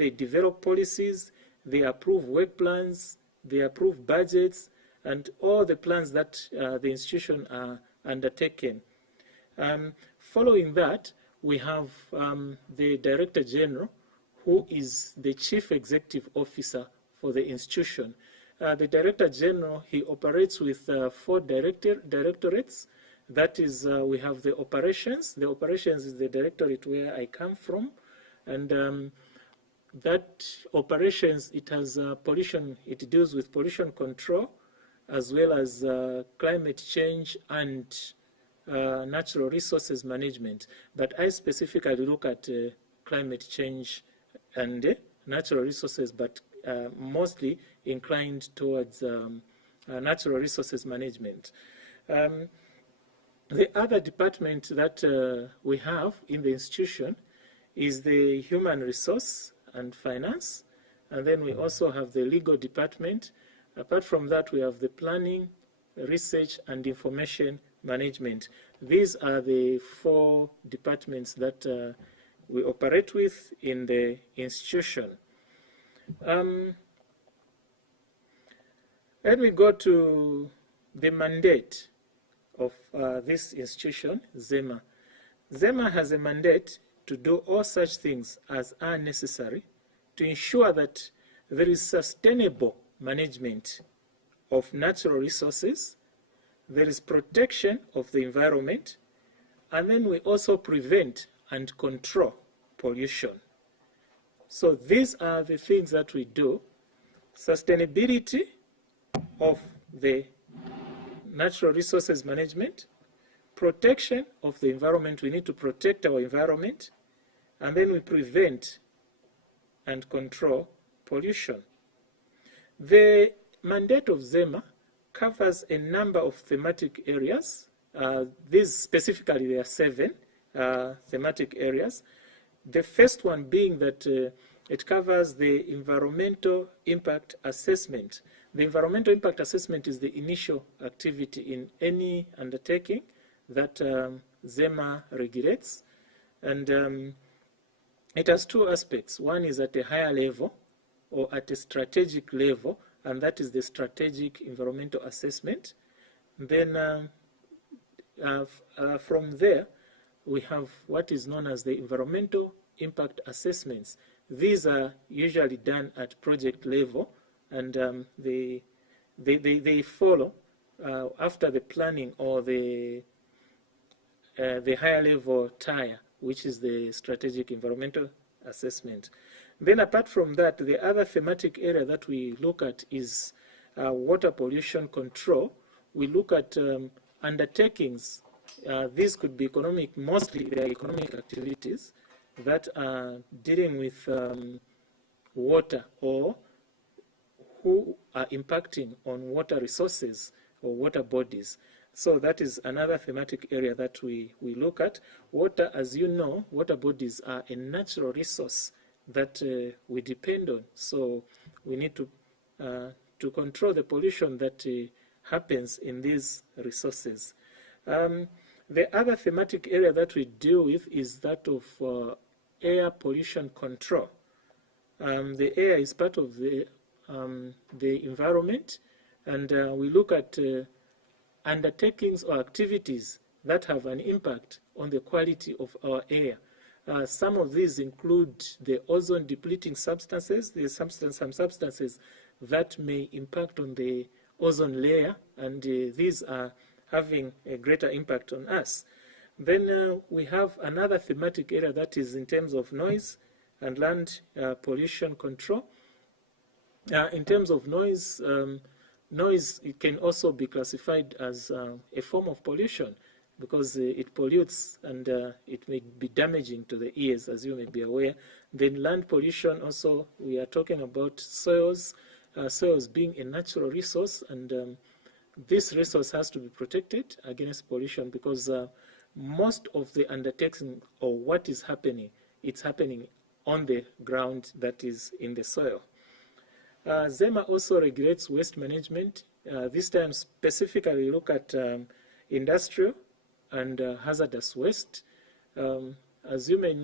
they develop policies, they approve work plans, they approve budgets, and all the plans that the institution are undertaken. Following that, we have the Director General, who is the Chief Executive Officer for the institution. The Director General, he operates with 4 directorates. That is, we have the operations. The operations is the directorate where I come from. And that operations, it has pollution, it deals with pollution control, as well as climate change and natural resources management. But I specifically look at climate change and natural resources, but mostly inclined towards natural resources management. The other department that we have in the institution is the human resource and finance, and then we also have the legal department. Apart from that, we have the planning, research, and information management. These are the 4 departments that we operate with in the institution. Let me go to the mandate of this institution, ZEMA. ZEMA has a mandate to do all such things as are necessary to ensure that there is sustainable management of natural resources, there is protection of the environment, and then we also prevent and control pollution. So these are the things that we do: sustainability of the natural resources management, protection of the environment, we need to protect our environment, and then we prevent and control pollution. The mandate of ZEMA covers a number of thematic areas. These specifically, there are 7 thematic areas. The first one being that it covers the environmental impact assessment. The environmental impact assessment is the initial activity in any undertaking that ZEMA regulates. And it has 2 aspects. One is at a higher level or at a strategic level, and that is the strategic environmental assessment. Then from there, we have what is known as the environmental impact assessments. These are usually done at project level, and they follow after the planning or the higher level tier, which is the strategic environmental assessment. Then apart from that, the other thematic area that we look at is water pollution control. We look at undertakings. These could be economic, mostly they are economic activities that are dealing with water or who are impacting on water resources or water bodies. So that is another thematic area that we look at. Water, as you know, water bodies are a natural resource that we depend on. So we need to control the pollution that happens in these resources. The other thematic area that we deal with is that of air pollution control. The air is part of the environment, and we look at undertakings or activities that have an impact on the quality of our air. Some of these include the ozone depleting substances. There are some substances that may impact on the ozone layer, and these are having a greater impact on us. Then we have another thematic area that is in terms of noise and land pollution control. In terms of noise, noise, it can also be classified as a form of pollution because it pollutes and it may be damaging to the ears, as you may be aware. Then land pollution also, we are talking about soils, soils being a natural resource, and this resource has to be protected against pollution because most of the undertaking or what is happening, it's happening on the ground that is in the soil. ZEMA also regulates waste management. This time specifically look at industrial and hazardous waste. As you may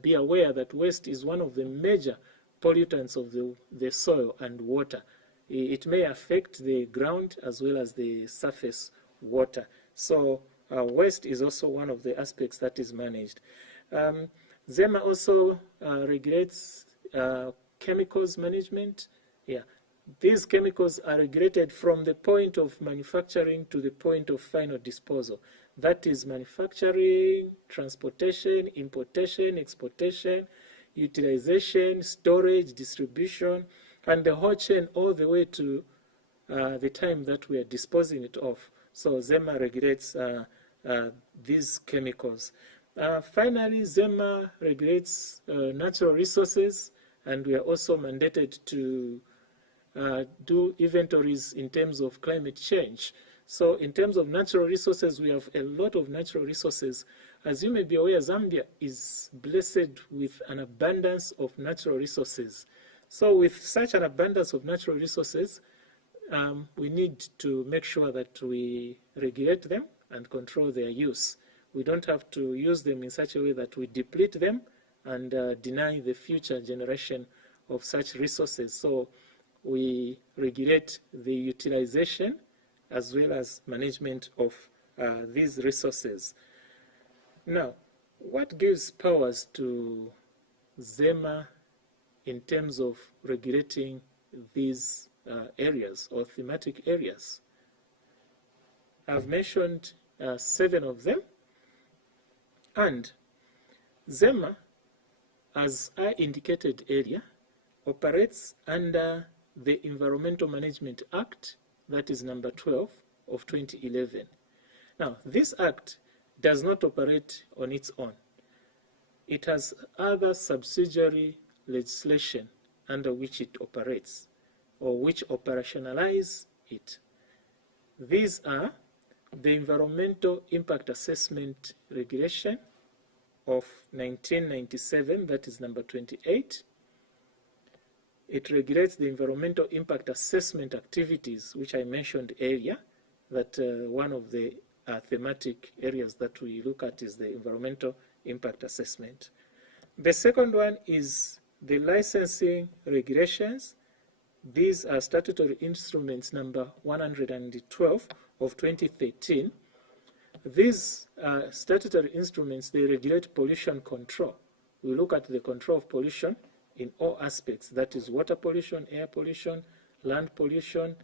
be aware that waste is one of the major pollutants of the soil and water. It may affect the ground as well as the surface water. So waste is also one of the aspects that is managed. ZEMA also regulates chemicals management. Yeah, these chemicals are regulated from the point of manufacturing to the point of final disposal. That is manufacturing, transportation, importation, exportation, utilization, storage, distribution, and the whole chain all the way to the time that we are disposing it off. So ZEMA regulates these chemicals. Finally, ZEMA regulates natural resources, and we are also mandated to do inventories in terms of climate change. So in terms of natural resources, we have a lot of natural resources. As you may be aware, Zambia is blessed with an abundance of natural resources. So with such an abundance of natural resources, we need to make sure that we regulate them and control their use. We don't have to use them in such a way that we deplete them and deny the future generation of such resources. So we regulate the utilization as well as management of these resources. Now, what gives powers to ZEMA in terms of regulating these areas or thematic areas? I've mentioned 7 of them, and ZEMA, as I indicated earlier, operates under the Environmental Management Act, that is number 12 of 2011. Now, this act does not operate on its own. It has other subsidiary legislation under which it operates or which operationalize it. These are the Environmental Impact Assessment Regulation of 1997, that is number 28. It regulates the environmental impact assessment activities, which I mentioned earlier, that one of the thematic areas that we look at is the environmental impact assessment. The second one is the licensing regulations. These are statutory instruments number 112 of 2013. These statutory instruments, they regulate pollution control. We look at the control of pollution in all aspects, that is water pollution, air pollution, land pollution,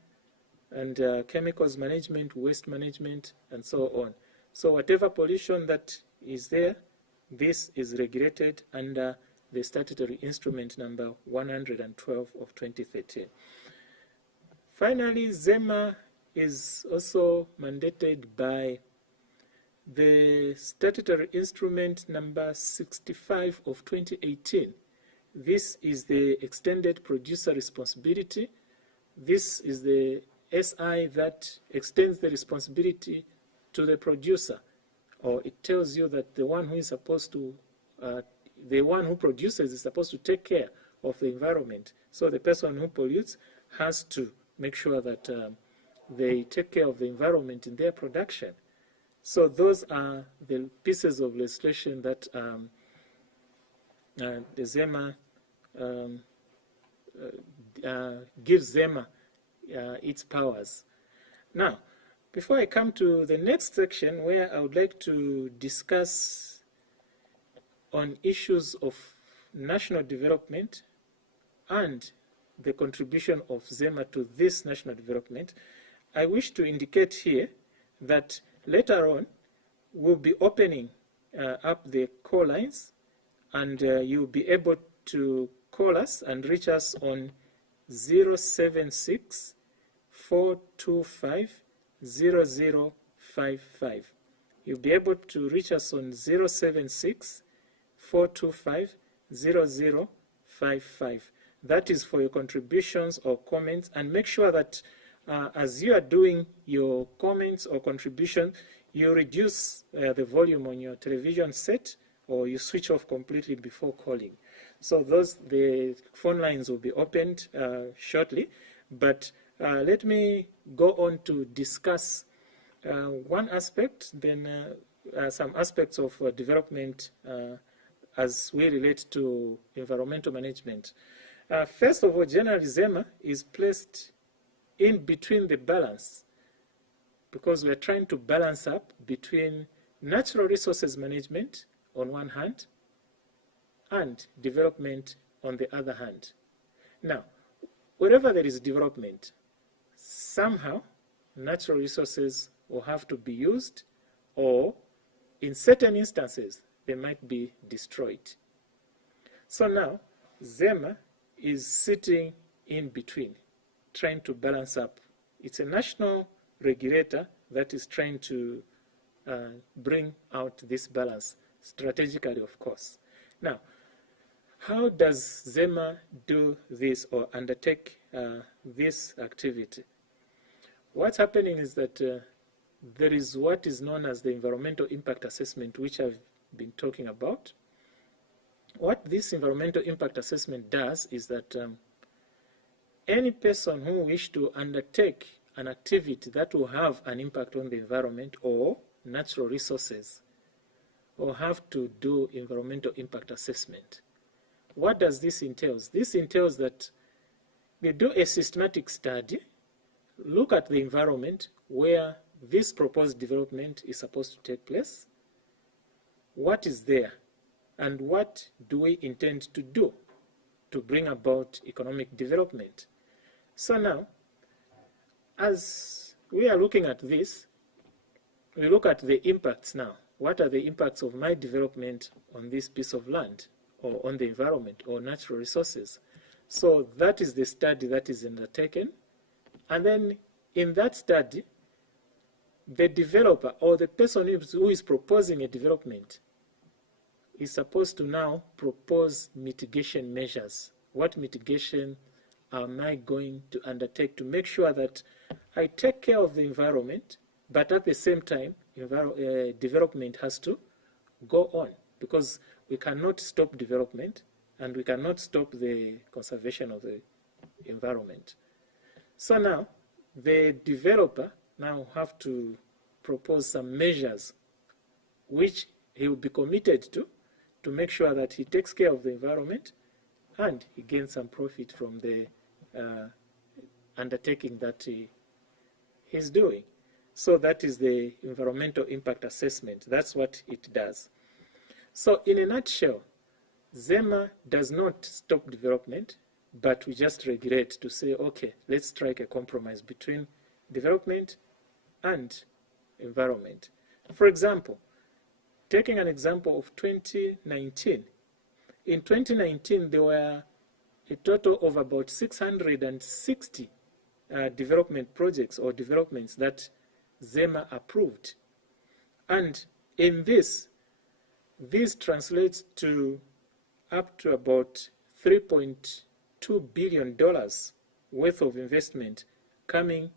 and chemicals management, waste management, and so on. So whatever pollution that is there, this is regulated under the statutory instrument number 112 of 2013. Finally, ZEMA is also mandated by the statutory instrument number 65 of 2018. This is the extended producer responsibility. This is the SI that extends the responsibility to the producer, or it tells you that the one who is supposed to, the one who produces is supposed to take care of the environment. So the person who pollutes has to make sure that they take care of the environment in their production. So those are the pieces of legislation that the ZEMA gives ZEMA its powers. Now, before I come to the next section where I would like to discuss on issues of national development and the contribution of ZEMA to this national development, I wish to indicate here that later on we'll be opening up the call lines, and you'll be able to call us and reach us on 076 425 0055. You'll be able to reach us on 076 425 0055. That is for your contributions or comments, and make sure that as you are doing your comments or contribution, you reduce the volume on your television set, or you switch off completely before calling. So the phone lines will be opened shortly, but let me go on to discuss one aspect, then some aspects of development as we relate to environmental management. First of all, generally ZEMA is placed in between the balance, because we are trying to balance up between natural resources management on one hand and development on the other hand. Now, wherever there is development, somehow natural resources will have to be used, or in certain instances they might be destroyed. So now ZEMA is sitting in between, trying to balance up. It's a national regulator that is trying to bring out this balance strategically, of course. Now, how does ZEMA do this or undertake this activity? What's happening is that there is what is known as the environmental impact assessment, which I've been talking about. What this environmental impact assessment does is that any person who wishes to undertake an activity that will have an impact on the environment or natural resources will have to do environmental impact assessment. What does this entail? This entails that they do a systematic study, look at the environment where this proposed development is supposed to take place, what is there, and what do we intend to do to bring about economic development. So now, as we are looking at this, we look at the impacts now. What are the impacts of my development on this piece of land, or on the environment, or natural resources? So that is the study that is undertaken. And then in that study, the developer or the person who is proposing a development is supposed to now propose mitigation measures. What mitigation am I going to undertake to make sure that I take care of the environment, but at the same time, development has to go on, because we cannot stop development and we cannot stop the conservation of the environment. So now, the developer now have to propose some measures which he will be committed to make sure that he takes care of the environment and he gains some profit from the undertaking that he's doing. So that is the environmental impact assessment. That's what it does. So in a nutshell, ZEMA does not stop development, but we just regulate to say, okay, let's strike a compromise between development and environment. For example, taking an example of 2019. In 2019, there were a total of about 660 development projects or developments that ZEMA approved. And in this translates to up to about $3.2 billion worth of investment coming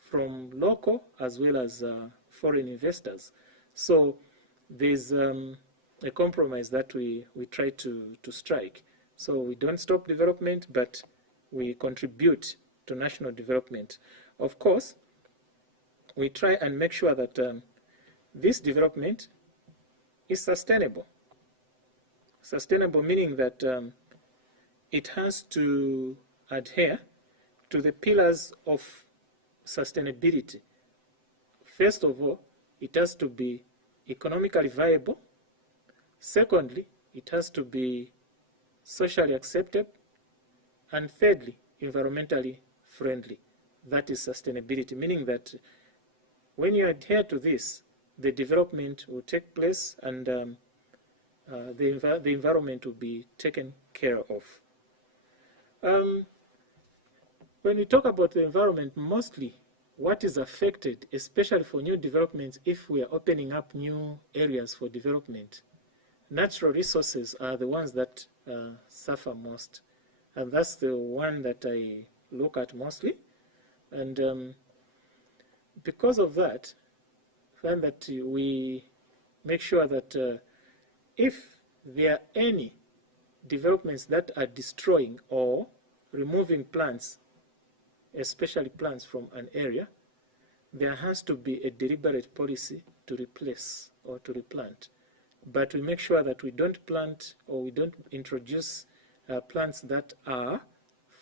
from local as well as foreign investors. So there's a compromise that we try to strike. So we don't stop development, but we contribute to national development. Of course, we try and make sure that this development is sustainable. Sustainable meaning that it has to adhere to the pillars of sustainability. First of all, it has to be economically viable. Secondly, it has to be socially accepted. And thirdly, environmentally friendly. That is sustainability, meaning that when you adhere to this, the development will take place and the environment will be taken care of. When we talk about the environment, mostly what is affected, especially for new developments, if we are opening up new areas for development, natural resources are the ones that suffer most. And that's the one that I look at mostly. And because of that, I find that we make sure that if there are any developments that are destroying or removing plants, especially plants from an area, there has to be a deliberate policy to replace or to replant. But we make sure that we don't plant or we don't introduce plants that are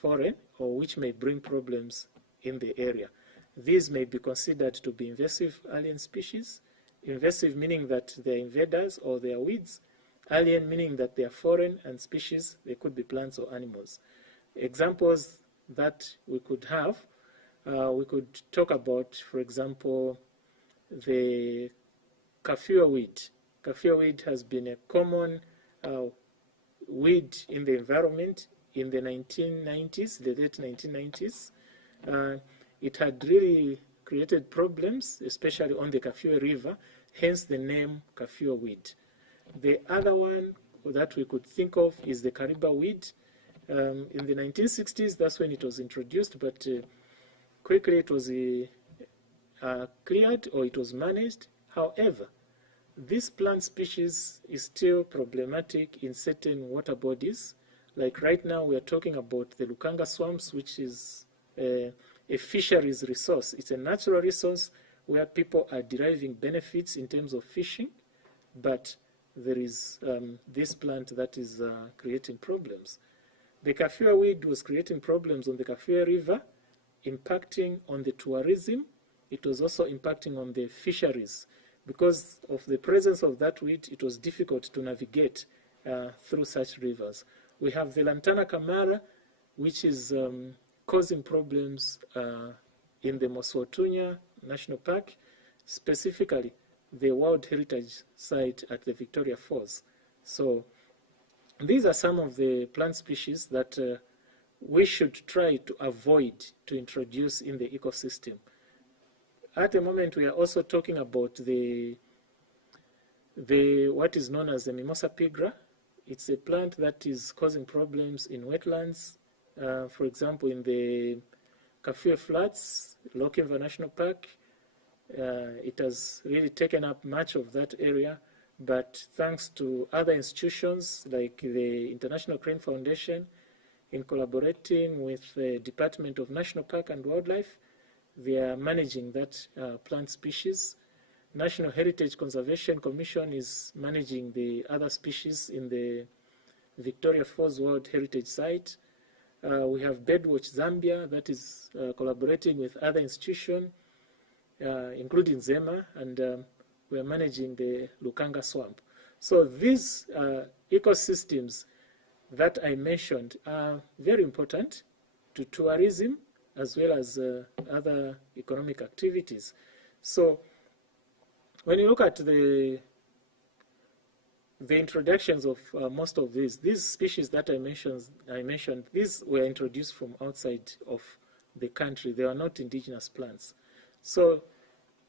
foreign or which may bring problems in the area. These may be considered to be invasive alien species. Invasive meaning that they're invaders or they are weeds. Alien meaning that they are foreign, and species, they could be plants or animals. Examples that we could have, we could talk about, for example, the kaffir weed. Kaffir weed has been a common weed in the environment in the 1990s, the late 1990s. It had really created problems, especially on the Kaffir River, hence the name kaffir weed. The other one that we could think of is the Kariba weed. In the 1960s, that's when it was introduced, but quickly it was cleared or it was managed. However, this plant species is still problematic in certain water bodies. Like right now, we are talking about the Lukanga swamps, which is a fisheries resource. It's a natural resource where people are deriving benefits in terms of fishing, but there is this plant that is creating problems. The kaffir weed was creating problems on the Kaffir River, impacting on the tourism. It was also impacting on the fisheries. Because of the presence of that weed, it was difficult to navigate through such rivers. We have the Lantana Camara, which is causing problems in the Moswotunya National Park, specifically the World Heritage Site at the Victoria Falls. So these are some of the plant species that we should try to avoid to introduce in the ecosystem. At the moment, we are also talking about the what is known as the Mimosa pigra. It's a plant that is causing problems in wetlands. For example, in the Kaffir Flats, Lochinver National Park, it has really taken up much of that area. But thanks to other institutions like the International Crane Foundation, in collaborating with the Department of National Park and Wildlife, they are managing that plant species. National Heritage Conservation Commission is managing the other species in the Victoria Falls World Heritage Site. We have Birdwatch Zambia that is collaborating with other institutions, including ZEMA, and we are managing the Lukanga Swamp. So these ecosystems that I mentioned are very important to tourism as well as other economic activities. So when you look at the introductions of most of these species that I mentioned, these were introduced from outside of the country. They are not indigenous plants. So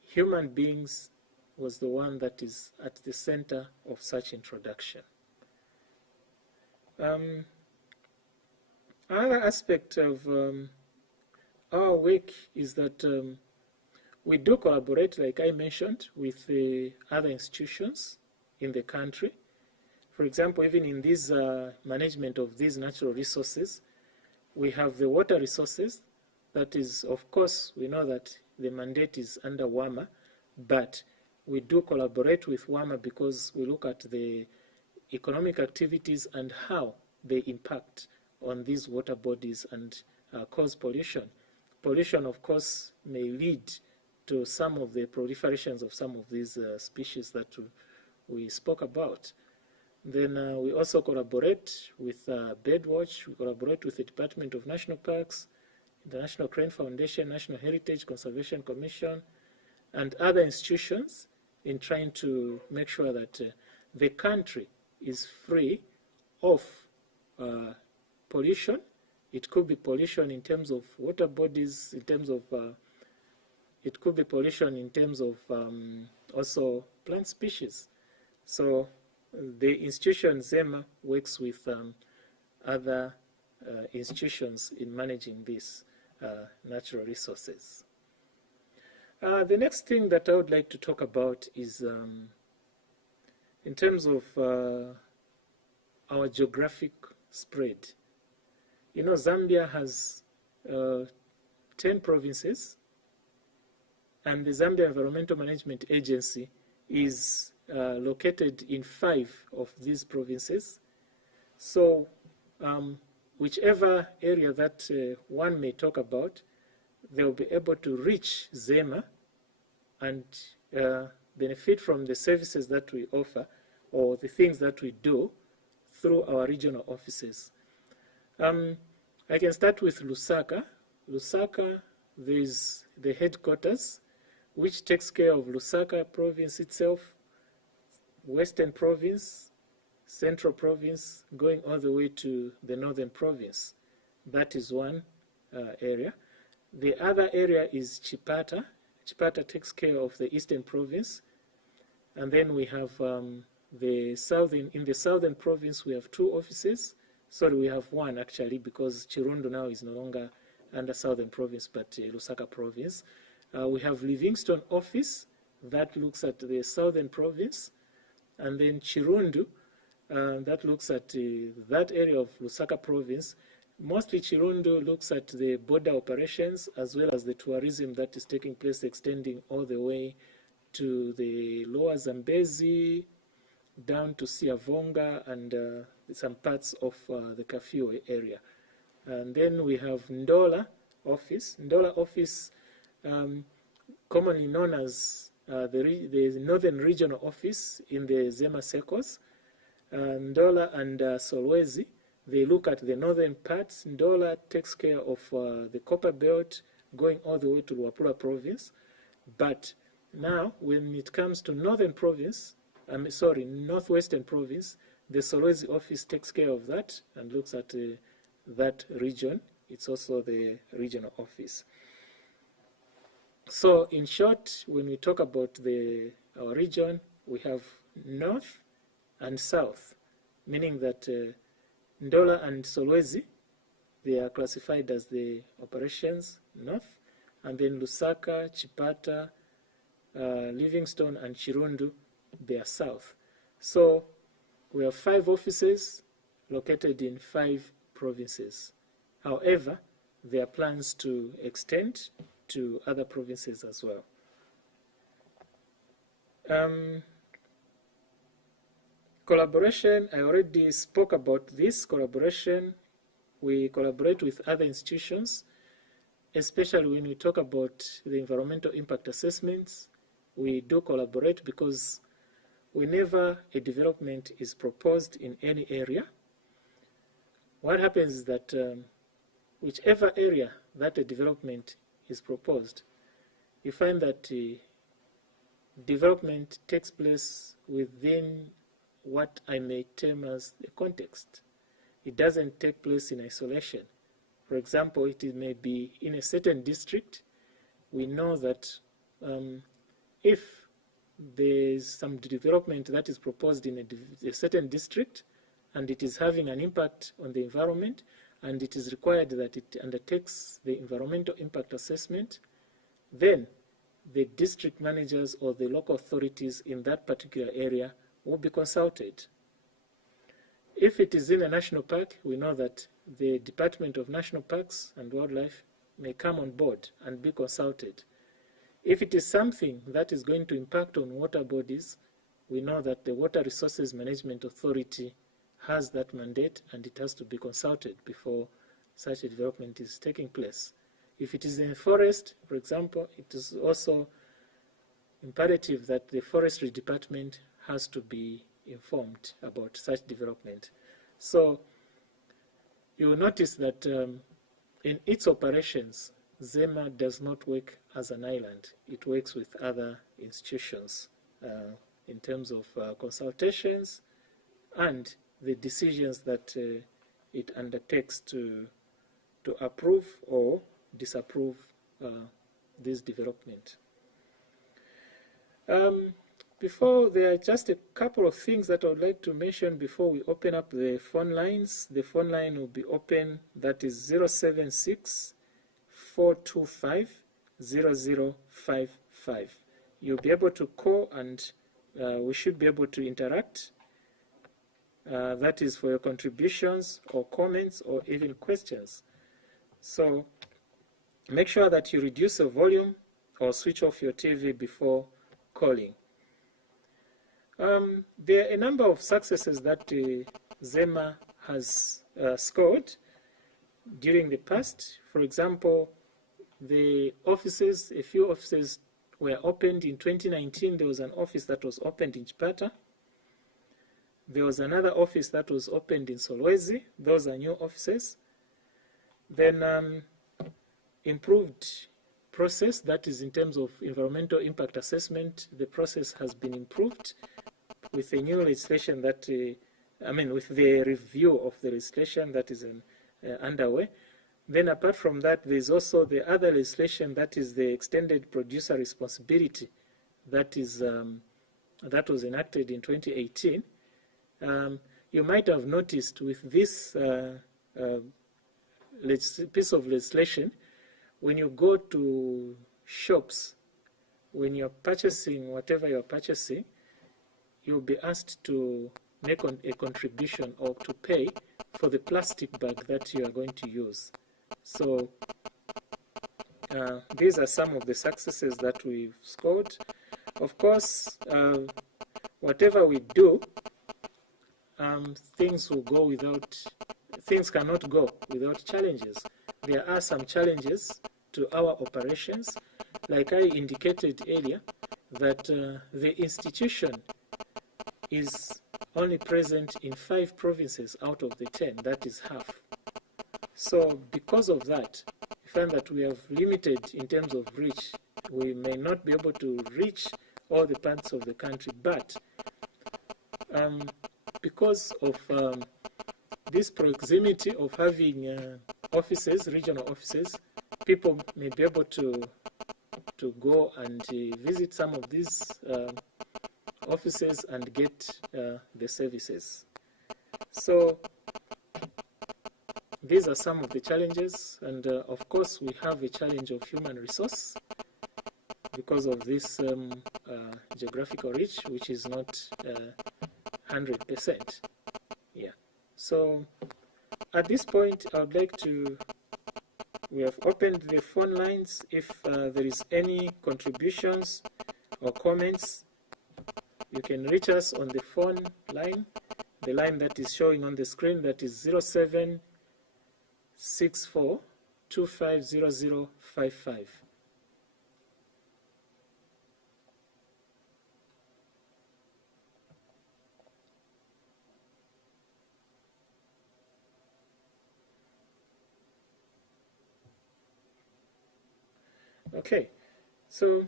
human beings was the one that is at the center of such introduction. Another aspect of our work is that we do collaborate, like I mentioned, with the other institutions in the country. For example, even in this management of these natural resources, we have the water resources. That is, of course, we know that the mandate is under WAMA, but we do collaborate with WAMA because we look at the economic activities and how they impact on these water bodies and cause pollution. Pollution, of course, may lead to some of the proliferations of some of these species that we spoke about. Then we also collaborate with Birdwatch, we collaborate with the Department of National Parks, the National Crane Foundation, National Heritage Conservation Commission, and other institutions in trying to make sure that the country is free of pollution. It could be pollution in terms of water bodies, in terms of, it could be pollution in terms of also plant species. So the institution ZEMA works with other institutions in managing these natural resources. The next thing that I would like to talk about is in terms of our geographic spread. You know, Zambia has 10 provinces, and the Zambia Environmental Management Agency is located in 5 of these provinces. So whichever area that one may talk about, they'll be able to reach ZEMA and benefit from the services that we offer or the things that we do through our regional offices. I can start with Lusaka. Lusaka, there is the headquarters, which takes care of Lusaka province itself, Western province, Central province, going all the way to the Northern province. That is one area. The other area is Chipata. Chipata takes care of the Eastern province. And then we have in the Southern province, we have two offices. Sorry, we have one actually, because Chirundu now is no longer under Southern province, but Lusaka province. We have Livingstone office that looks at the Southern province, and then Chirundu that looks at that area of Lusaka province. Mostly Chirundu looks at the border operations as well as the tourism that is taking place, extending all the way to the Lower Zambezi, down to Siavonga and some parts of the Kafue area. And then we have Ndola office. Ndola office, commonly known as the Northern Regional Office in the ZEMA circles. Ndola and Solwezi, they look at the northern parts. Ndola takes care of the Copper Belt going all the way to Luapula province. But now, when it comes to Northern province, Northwestern province, the Solwezi office takes care of that and looks at that region. It's also the regional office. So, in short, when we talk about our region, we have North and South, meaning that Ndola and Solwezi, they are classified as the operations North, and then Lusaka, Chipata, Livingstone, and Chirundu, they are South. So we have 5 offices located in 5 provinces. However, there are plans to extend to other provinces as well. Collaboration, I already spoke about this collaboration. We collaborate with other institutions, especially when we talk about the environmental impact assessments. We do collaborate because whenever a development is proposed in any area, what happens is that whichever area that a development is proposed, you find that development takes place within what I may term as the context. It doesn't take place in isolation. For example, it may be in a certain district. We know that if there's some development that is proposed in a certain district and it is having an impact on the environment, and it is required that it undertakes the environmental impact assessment, then the district managers or the local authorities in that particular area will be consulted. If it is in a national park, we know that the Department of National Parks and Wildlife may come on board and be consulted. If it is something that is going to impact on water bodies, we know that the Water Resources Management Authority has that mandate and it has to be consulted before such a development is taking place. If it is in a forest, for example, it is also imperative that the Forestry Department has to be informed about such development. So you will notice that in its operations, ZEMA does not work as an island. It works with other institutions in terms of consultations and the decisions that it undertakes to approve or disapprove this development. Before, there are just a couple of things that I would like to mention before we open up the phone lines. The phone line will be open, that is 076 425 0055. You'll be able to call and we should be able to interact. That is for your contributions or comments or even questions. So make sure that you reduce the volume or switch off your TV before calling. There are a number of successes that ZEMA has scored during the past. For example, the offices, a few offices were opened in 2019. There was an office that was opened in Chipata. There was another office that was opened in Solwezi. Those are new offices. Then improved process, that is in terms of environmental impact assessment, the process has been improved with the new legislation that, with the review of the legislation that is underway. Then apart from that, there's also the other legislation that is the extended producer responsibility that is that was enacted in 2018. You might have noticed with this piece of legislation, when you go to shops, when you're purchasing whatever you're purchasing, you'll be asked to make a contribution or to pay for the plastic bag that you are going to use. So these are some of the successes that we've scored. Of course, whatever we do, things cannot go without challenges. There are some challenges to our operations. Like I indicated earlier, that the institution is only present in 5 provinces out of the 10, that is half. So because of that, we find that we have limited in terms of reach. We may not be able to reach all the parts of the country, but because of this proximity of having offices, regional offices, people may be able to go and visit some of these offices and get the services. So these are some of the challenges, and of course we have a challenge of human resource because of this geographical reach, which is not 100%. Yeah. So at this point, I would like to, we have opened the phone lines. If there is any contributions or comments, you can reach us on the phone line, the line that is showing on the screen, that is 0764250055. Okay, so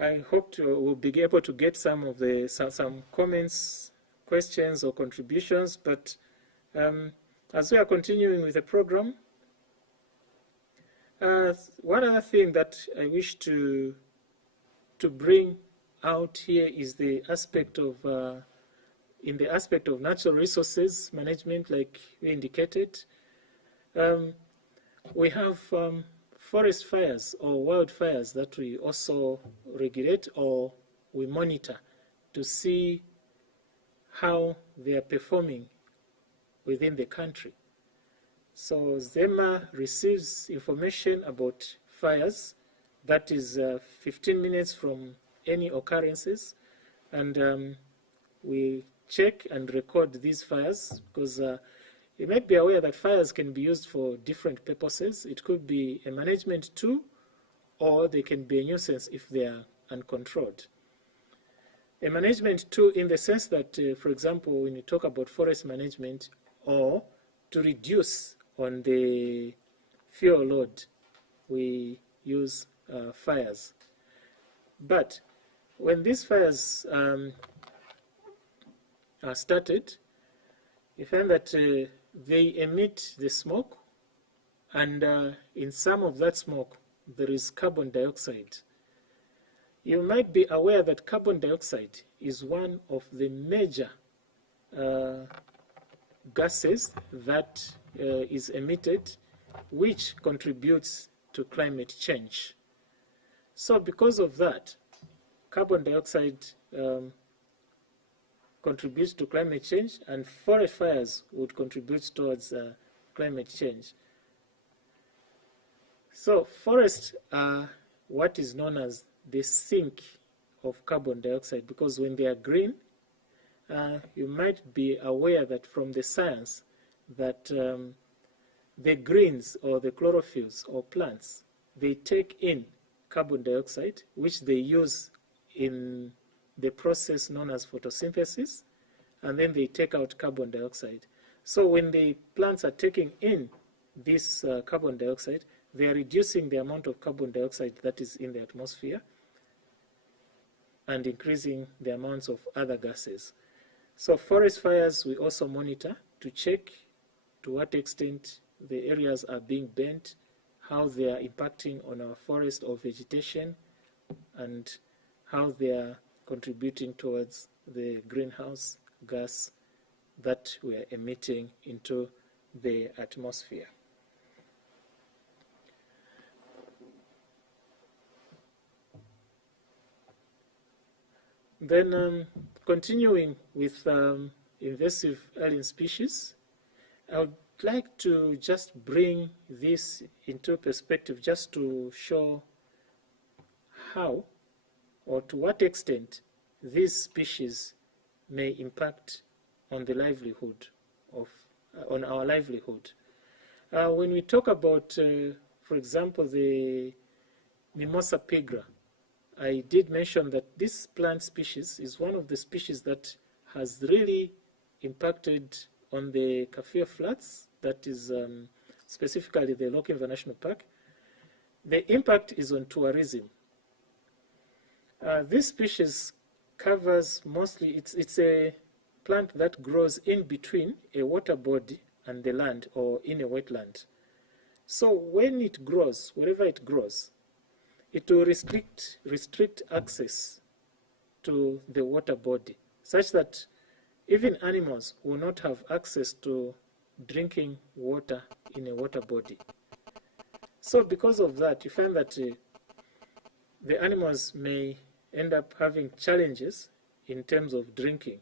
I hope we'll be able to get some of the some comments, questions, or contributions. But as we are continuing with the program, one other thing that I wish to bring out here is the aspect of in the aspect of natural resources management, like we indicated. We have forest fires or wildfires that we also regulate or we monitor to see how they are performing within the country. So ZEMA receives information about fires, that is 15 minutes from any occurrences, and we check and record these fires, because you might be aware that fires can be used for different purposes. It could be a management tool, or they can be a nuisance if they are uncontrolled. A management tool in the sense that, for example, when you talk about forest management, or to reduce on the fuel load, we use fires. But when these fires are started, you find that they emit the smoke, and in some of that smoke there is carbon dioxide. You might be aware that carbon dioxide is one of the major gases that is emitted, which contributes to climate change. So because of that, carbon dioxide contributes to climate change, and forest fires would contribute towards climate change. So forests are what is known as the sink of carbon dioxide, because when they are green, you might be aware that from the science that the greens or the chlorophylls or plants, they take in carbon dioxide, which they use in the process known as photosynthesis, and then they take out carbon dioxide. So when the plants are taking in this carbon dioxide, they are reducing the amount of carbon dioxide that is in the atmosphere and increasing the amounts of other gases. So forest fires we also monitor to check to what extent the areas are being burnt, how they are impacting on our forest or vegetation, and how they are contributing towards the greenhouse gas that we are emitting into the atmosphere. Then continuing with invasive alien species, I would like to just bring this into perspective just to show how or to what extent these species may impact on the livelihood of, on our livelihood. When we talk about, for example, the Mimosa pigra, I did mention that this plant species is one of the species that has really impacted on the Kafue Flats, that is specifically the Lochinvar National Park. The impact is on tourism. This species covers mostly, it's a plant that grows in between a water body and the land, or in a wetland. So when it grows, wherever it grows, it will restrict access to the water body, such that even animals will not have access to drinking water in a water body. So because of that, you find that the animals may end up having challenges in terms of drinking.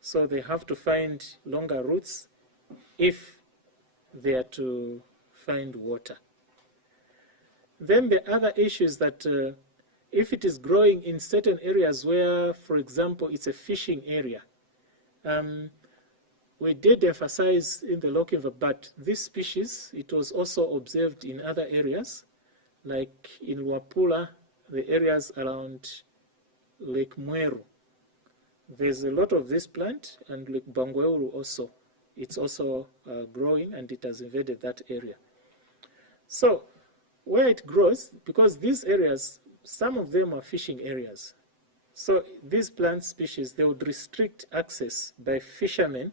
So they have to find longer routes if they are to find water. Then the other issue is that if it is growing in certain areas where, for example, it's a fishing area, we did emphasize in the Lochinvar, but this species, it was also observed in other areas, like in Wapula, the areas around Lake Mweru. There's a lot of this plant, and Lake Bangweuru also. It's also growing, and it has invaded that area. So where it grows, because these areas, some of them are fishing areas. So these plant species, they would restrict access by fishermen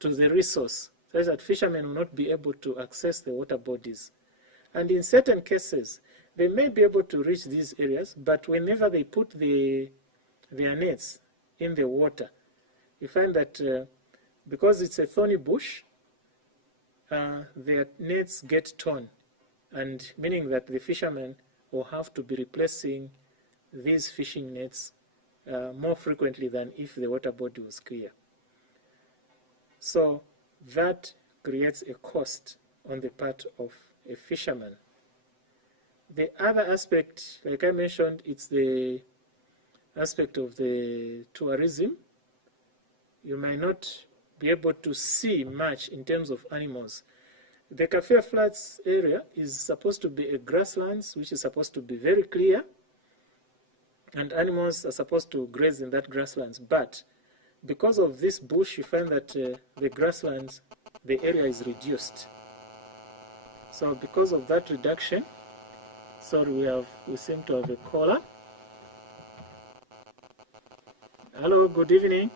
to the resource, such that fishermen will not be able to access the water bodies. And in certain cases, they may be able to reach these areas, but whenever they put their nets in the water, you find that because it's a thorny bush, their nets get torn, and meaning that the fishermen will have to be replacing these fishing nets more frequently than if the water body was clear. So that creates a cost on the part of a fisherman. The other aspect, like I mentioned, it's the aspect of the tourism. You might not be able to see much in terms of animals. The Kafue Flats area is supposed to be a grasslands, which is supposed to be very clear, and animals are supposed to graze in that grasslands. But because of this bush, you find that the grasslands, the area is reduced. So because of that reduction, sorry, we seem to have a caller. Hello, good evening.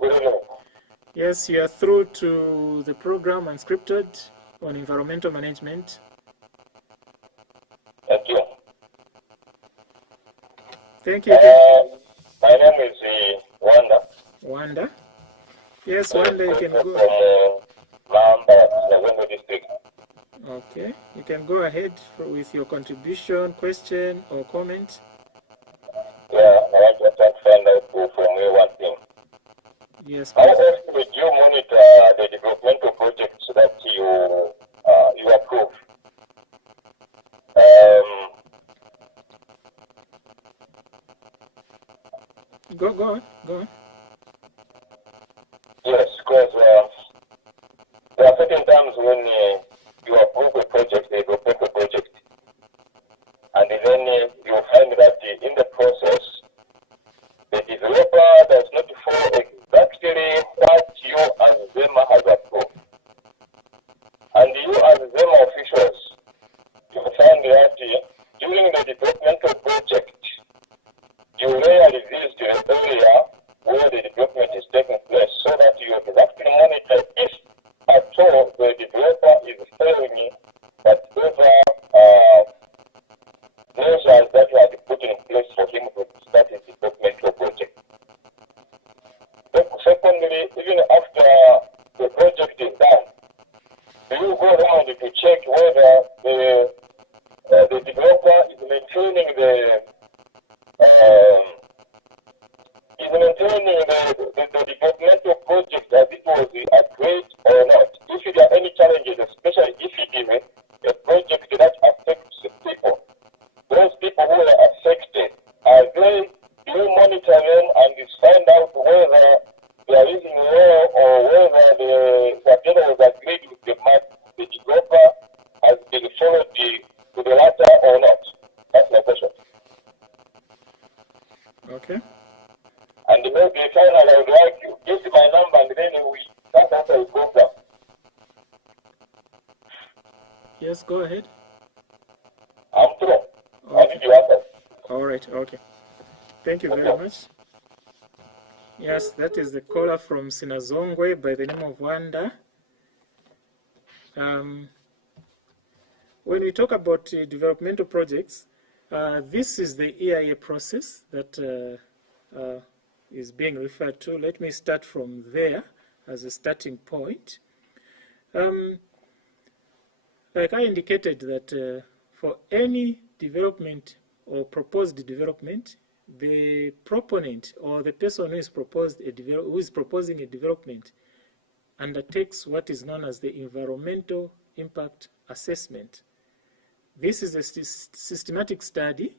Good evening. Yes, you are through to the program Unscripted on environmental management. Thank you. Thank you. My name is Wanda. Wanda? Yes, Wanda, you can go. From Mamba, the Wembe district. Okay, you can go ahead with your contribution, question, or comment. Yeah, I want to find out from you one thing. Yes, How please. often would you monitor the developmental projects that you approve? Go on. Yes, because you as ZEMA officials, you find that during the developmental project, you rarely visit the area where the development is taking place so that you can actually monitor if at all the developer is failing whatever measures that you have put in place for him to start his developmental project. Secondly, even after the project is done, do you go around to check whether the developer is maintaining the developmental project as it was agreed or not? If there are any challenges, especially if it is a project that affects people, those people who are affected, are they, do you monitor them and find out whether they are using well or whether whatever was agreed with the developer has been followed to the latter or not? That's my question. Okay. And maybe finally, I would like you to give my number and then we start after the program. Yes, go ahead. I'm through. Okay. I'll give you answer. All right, okay. Thank you very much. Yes, that is the caller from Sinazongwe by the name of Wanda. When we talk about developmental projects, this is the EIA process that is being referred to. Let me start from there as a starting point. Like I indicated that for any development or proposed development, the proponent or the person who is proposing a development undertakes what is known as the environmental impact assessment. This is a systematic study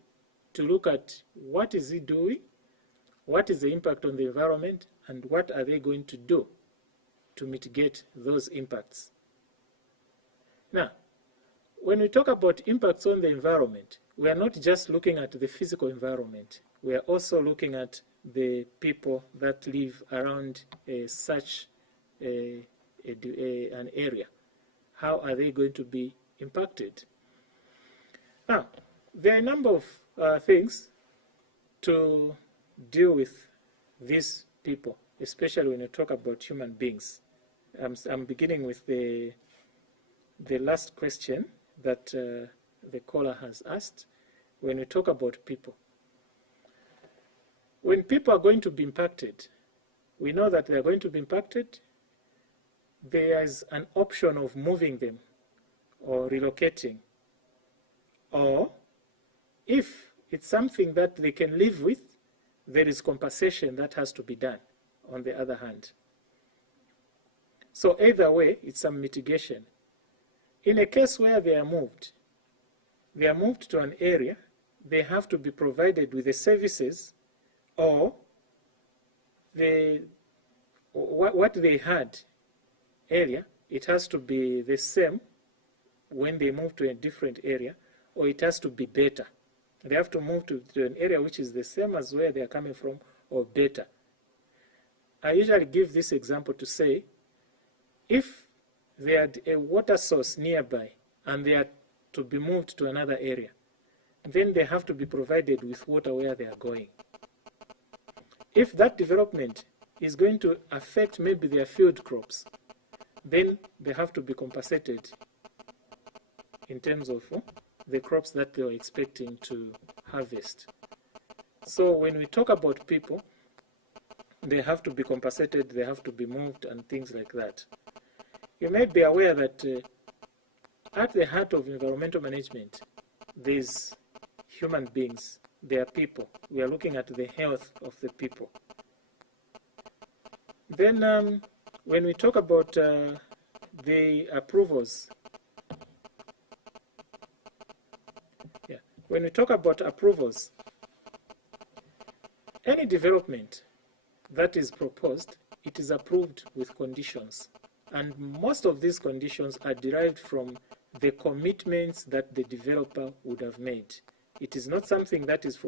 to look at what is he doing, what is the impact on the environment, and what are they going to do to mitigate those impacts. Now, when we talk about impacts on the environment, we are not just looking at the physical environment. We are also looking at the people that live around such an area. How are they going to be impacted? Now, there are a number of things to deal with these people, especially when you talk about human beings. I'm beginning with the last question that the caller has asked. When we talk about people, when people are going to be impacted, we know that they are going to be impacted. There is an option of moving them or relocating, or if it's something that they can live with, there is compensation that has to be done on the other hand. So either way, it's some mitigation. In a case where they are moved to an area, they have to be provided with the services or what they had earlier. It has to be the same when they move to a different area, or it has to be better. They have to move to an area which is the same as where they are coming from or better. I usually give this example to say, if they had a water source nearby and they are to be moved to another area, then they have to be provided with water where they are going. If that development is going to affect maybe their field crops, then they have to be compensated in terms of the crops that they are expecting to harvest. So when we talk about people, they have to be compensated, they have to be moved, and things like that. You may be aware that at the heart of environmental management, there's human beings, they are people. We are looking at the health of the people. Then when we talk about the approvals, when we talk about approvals, any development that is proposed, it is approved with conditions. And most of these conditions are derived from the commitments that the developer would have made. It is not something that is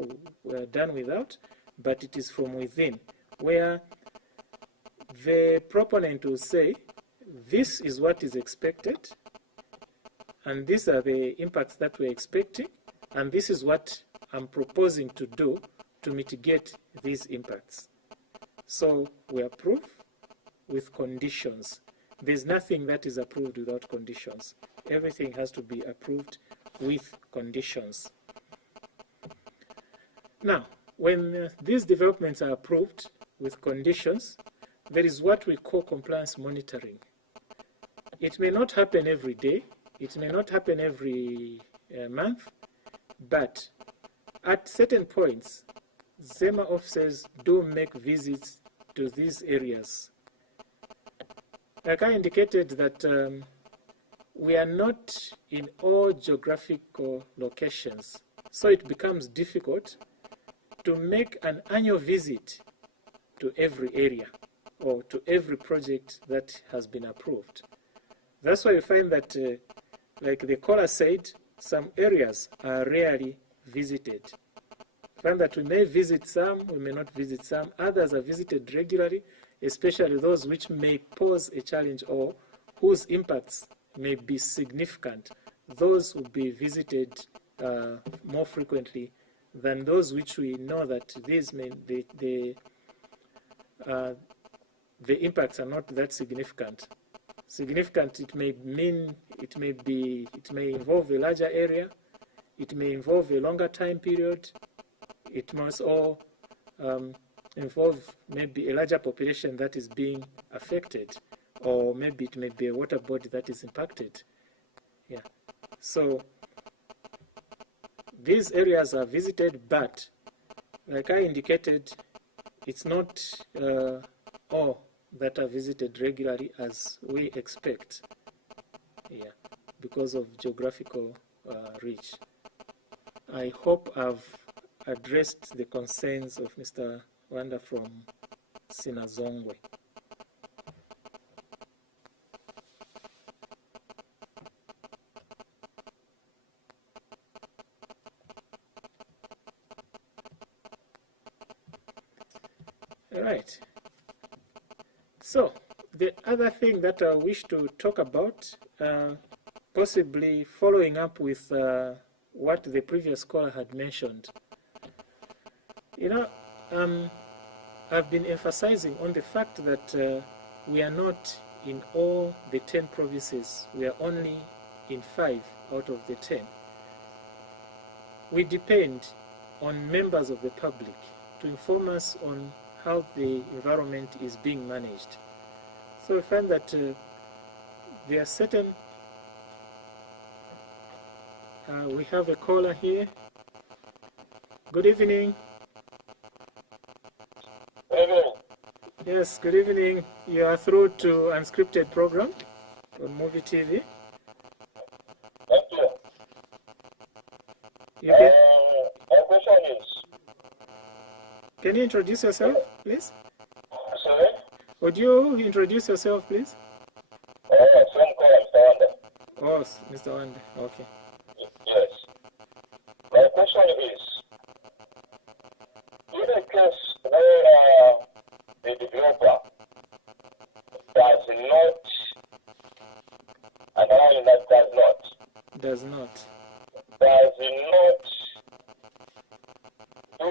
done without, but it is from within, where the proponent will say, this is what is expected, and these are the impacts that we're expecting, and this is what I'm proposing to do to mitigate these impacts. So we approve with conditions. There's nothing that is approved without conditions. Everything has to be approved with conditions. Now, when these developments are approved with conditions, there is what we call compliance monitoring. It may not happen every day, it may not happen every month, but at certain points, ZEMA officers do make visits to these areas. Like I indicated that we are not in all geographical locations, so it becomes difficult to make an annual visit to every area or to every project that has been approved. That's why you find that, like the caller said, some areas are rarely visited. You find that we may visit some, we may not visit some. Others are visited regularly, especially those which may pose a challenge or whose impacts may be significant. Those will be visited more frequently than those which we know that these may, the impacts are not that significant. Significant, it may mean, it may involve a larger area, it may involve a longer time period, it must all involve maybe a larger population that is being affected, or maybe it may be a water body that is impacted. Yeah. So these areas are visited, but like I indicated, it's not all that are visited regularly as we expect, yeah, because of geographical reach. I hope I've addressed the concerns of Mr. Wanda from Sinazongwe. All right. So, the other thing that I wish to talk about, possibly following up with what the previous caller had mentioned. You know, I've been emphasizing on the fact that we are not in all the 10 provinces. We are only in 5 out of the 10. We depend on members of the public to inform us on how the environment is being managed. So we find that there are certain, we have a caller here. Good evening. Hello. Yes, good evening. You are through to Unscripted program on Muvi TV. Thank you. You can, My question is, can you introduce yourself, please? sorry? Would you introduce yourself, please? Some call Mr. Wanda. Oh, Mr. Wanda. Okay. Yes. My question is, in a case where the developer does not, and I mean that does not Does not. do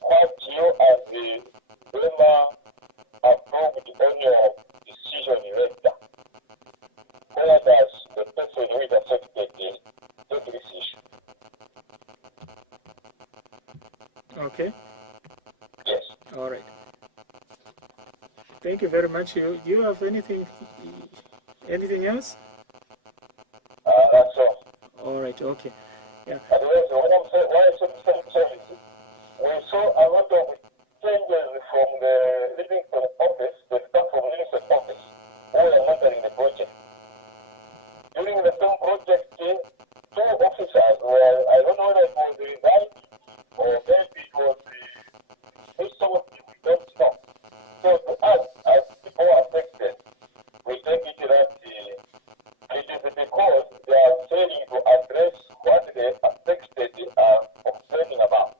what you as the ZEMA approved on your decision letter, where does the person who is affected take this issue? Okay. Yes. All right. Thank you very much. Do you have anything else? That's all. All right. Okay. Yeah. And also, when I'm saying, why I said services, we saw a lot of changes from the Livingston office, the staff from Livingston office, who are monitoring the project. During the same project, 2 officers were, I don't know whether it was the right or maybe it was the somebody we don't know. So to us, as people affected, we take it that it is because they are failing to address what the affected are complaining about.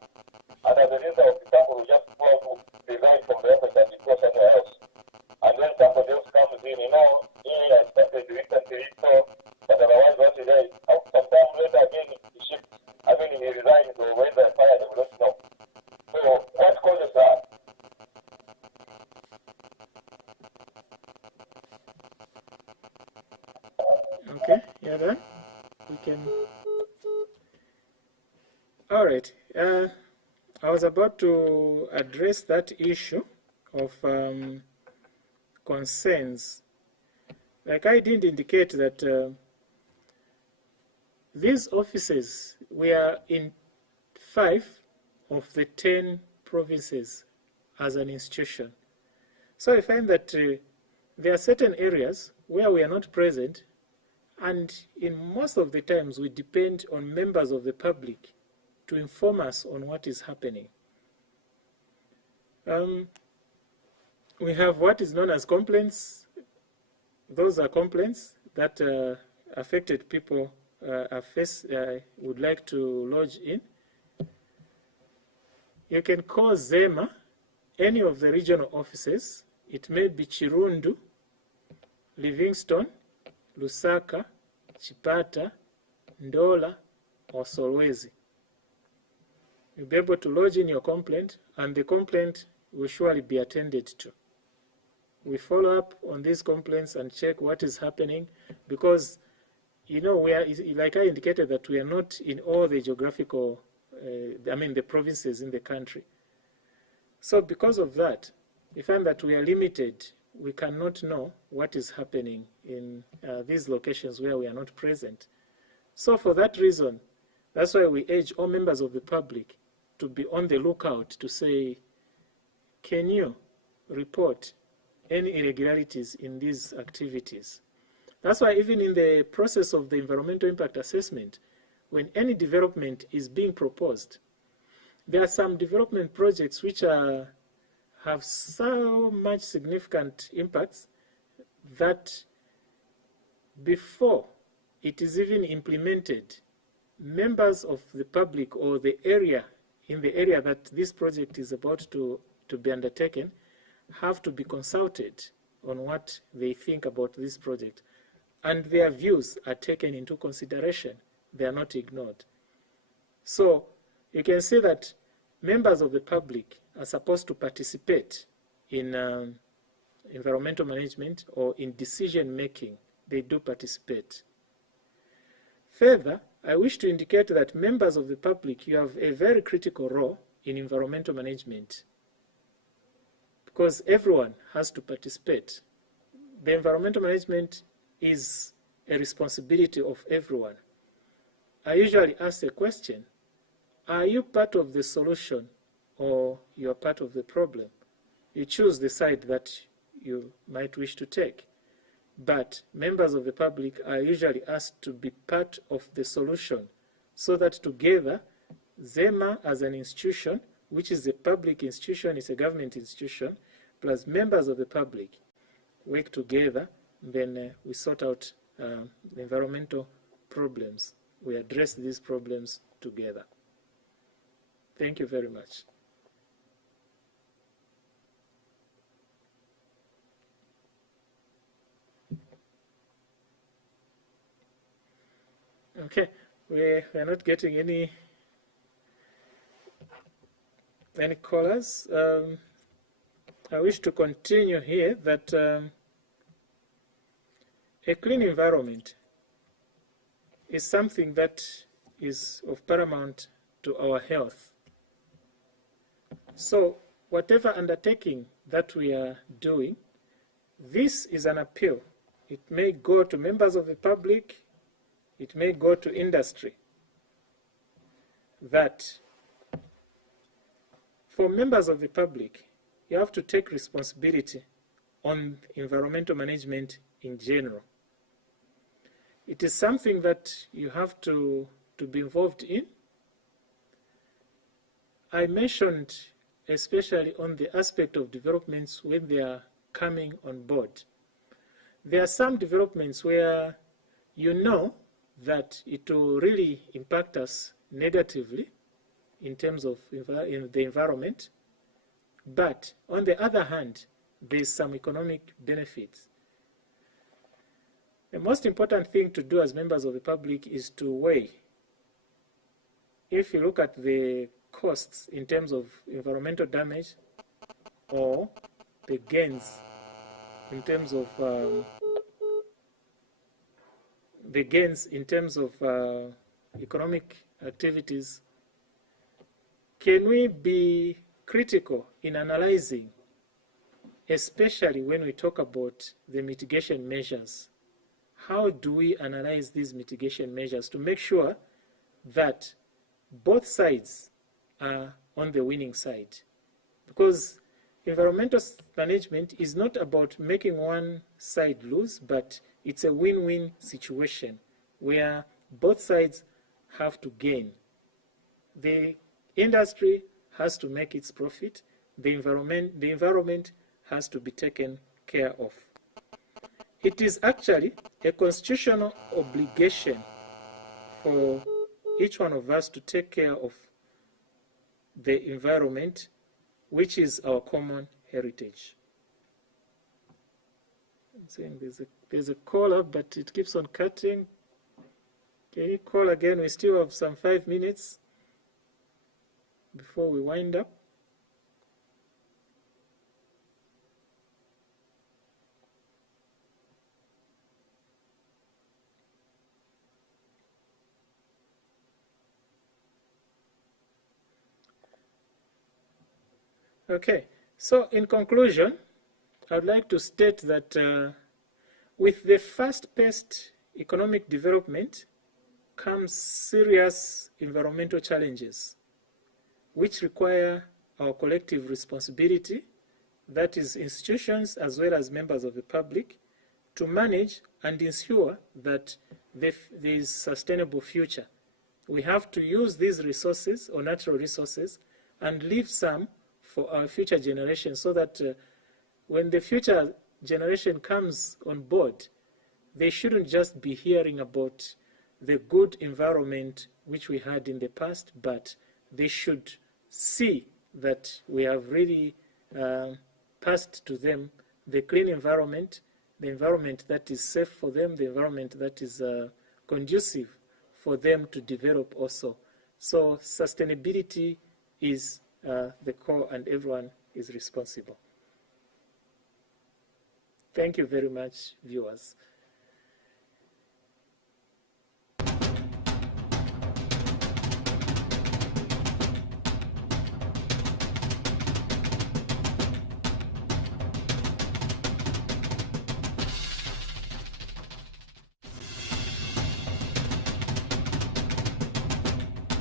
And as a result, people will just go out to resign from the office and go somewhere else. And then somebody else comes in, he started recently, so, but otherwise Okay, yeah, done. We can. All right. I was about to address that issue of concerns. Like I did indicate that these offices, we are in 5 of the 10 provinces as an institution. So I find that there are certain areas where we are not present, and in most of the times we depend on members of the public to inform us on what is happening. We have what is known as complaints. Those are complaints that affected people would like to lodge in. You can call ZEMA, any of the regional offices. It may be Chirundu, Livingstone, Lusaka, Chipata, Ndola, or Solwezi. You'll be able to lodge in your complaint, and the complaint will surely be attended to. We follow up on these complaints and check what is happening, because, you know, we are, like I indicated, that we are not in all the geographical, the provinces in the country. So because of that, we find that we are limited. We cannot know what is happening in these locations where we are not present. So for that reason, that's why we urge all members of the public to be on the lookout to say, can you report any irregularities in these activities? That's why even in the process of the environmental impact assessment, when any development is being proposed, there are some development projects which have so much significant impacts that before it is even implemented, members of the public or the area, in the area that this project is about to be undertaken, have to be consulted on what they think about this project. And their views are taken into consideration. They are not ignored. So you can see that members of the public are supposed to participate in environmental management or in decision making. They do participate. Further, I wish to indicate that members of the public, you have a very critical role in environmental management, because everyone has to participate. The environmental management is a responsibility of everyone. I usually ask the question, are you part of the solution or you are part of the problem? You choose the side that you might wish to take. But members of the public are usually asked to be part of the solution, so that together, ZEMA as an institution, which is a public institution, is a government institution, plus members of the public work together, then we sort out the environmental problems. We address these problems together. Thank you very much. Okay, we are not getting any callers. I wish to continue here that a clean environment is something that is of paramount to our health. So whatever undertaking that we are doing, this is an appeal. It may go to members of the public, it may go to industry, that for members of the public, you have to take responsibility on environmental management in general. It is something that you have to be involved in. I mentioned especially on the aspect of developments when they are coming on board. There are some developments where you know that it will really impact us negatively in terms of in the environment, but on the other hand, there's some economic benefits. The most important thing to do as members of the public is to weigh. If you look at the costs in terms of environmental damage or the gains in terms of the gains in terms of economic activities, can we be critical in analyzing, especially when we talk about the mitigation measures? How do we analyze these mitigation measures to make sure that both sides are on the winning side? Because environmental management is not about making one side lose, but it's a win-win situation where both sides have to gain. The industry has to make its profit. The environment has to be taken care of. It is actually a constitutional obligation for each one of us to take care of the environment, which is our common heritage. I'm saying there's a caller, but it keeps on cutting. Can you call again? We still have some 5 minutes before we wind up. Okay, so in conclusion, I would like to state that with the fast-paced economic development comes serious environmental challenges, which require our collective responsibility, that is institutions as well as members of the public, to manage and ensure that there is sustainable future. We have to use these resources or natural resources and leave some for our future generations, so that when the future generation comes on board, they shouldn't just be hearing about the good environment which we had in the past, but they should see that we have really passed to them the clean environment, the environment that is safe for them, the environment that is conducive for them to develop also. So sustainability is the core, and everyone is responsible. Thank you very much, viewers.